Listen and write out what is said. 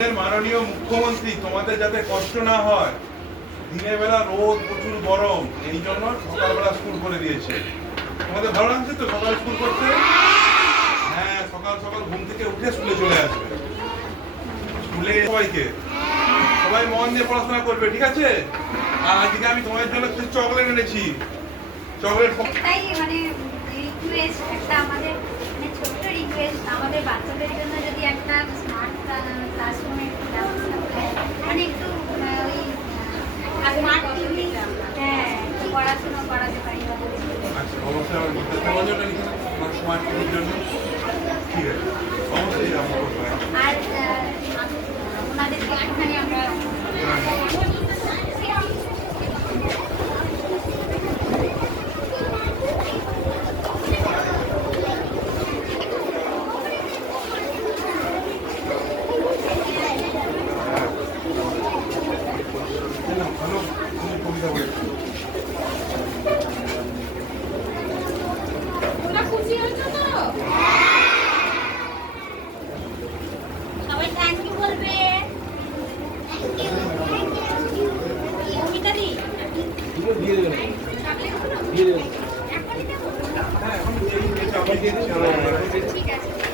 মাননীয় মুখ্যমন্ত্রী তোমাদের যাতে কষ্ট না হয়, দিনের বেলা রোদ প্রচুর গরম, এই জন্য সকালবেলা স্কুল করে দিয়েছে। তোমাদের ভালো লাগছে তো সকাল স্কুল করতে? হ্যাঁ, সকাল সকাল ঘুম থেকে উঠে স্কুলে চলে আসবে। স্কুলে সবাই মন দিয়ে পড়াশোনা করবে, ঠিক আছে? আর আজকে আমি তোমাদের জন্য কিছু চকলেট এনেছি। চকলেট মানে রিকোয়েস্ট একটা আমাদের, মানে ছোট্ট রিকোয়েস্ট, আমাদের বাচ্চাদের জন্য যদি একটা স্মার্ট ক্লাসরুমের ব্যবস্থা করে, মানে একটু ওই স্মার্ট টিভি, হ্যাঁ, পড়াশোনা করাতে পারি। আচ্ছা, অবশ্যই আমার বলতে তোমার জন্য স্মার্ট টিভির জন্য ঠিক আছে, অবশ্যই আমরা করবো। আর ওনাদেরকে একটুখানি আমরা ভালো কবিতা বলেছি। সবাই থ্যাংক ইউ বলবে। দিয়ে দেবেন, দিয়ে দেবেন। হ্যাঁ, এখন দিয়ে দিচ্ছি, ঠিক আছে।